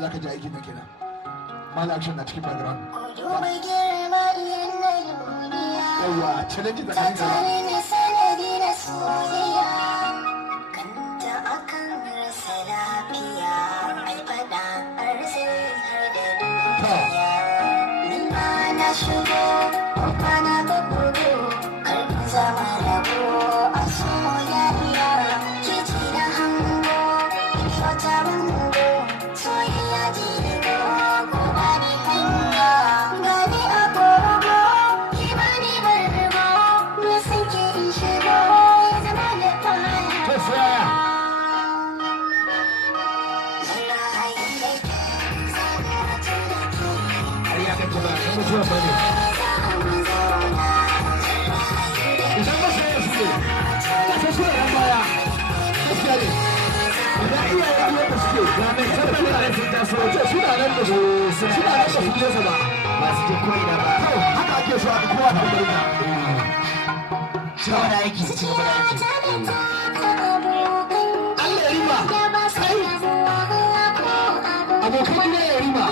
zaka ji aiki na kenan mala action na cikin background yawa challenge da kan haka ake so a kowa da wani shawara aiki ci gaba da aiki Allah ya rima abokan gida ya rima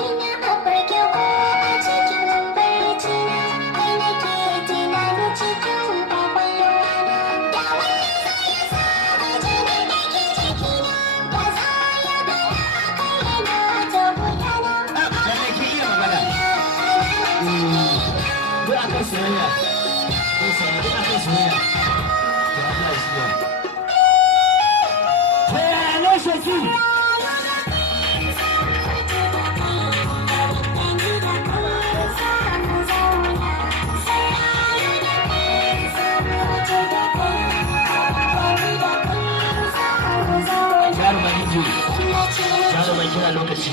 kira lokaci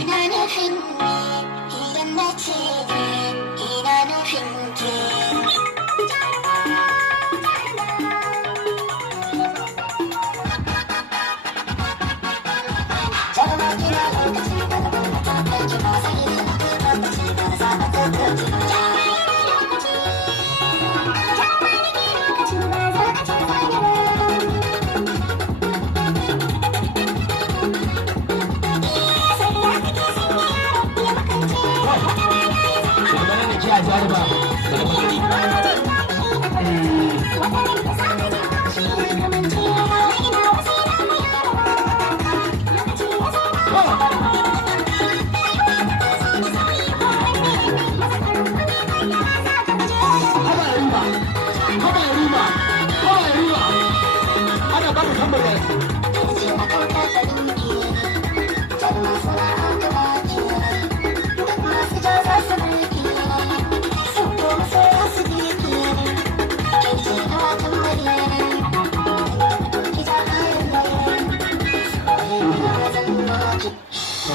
Jarba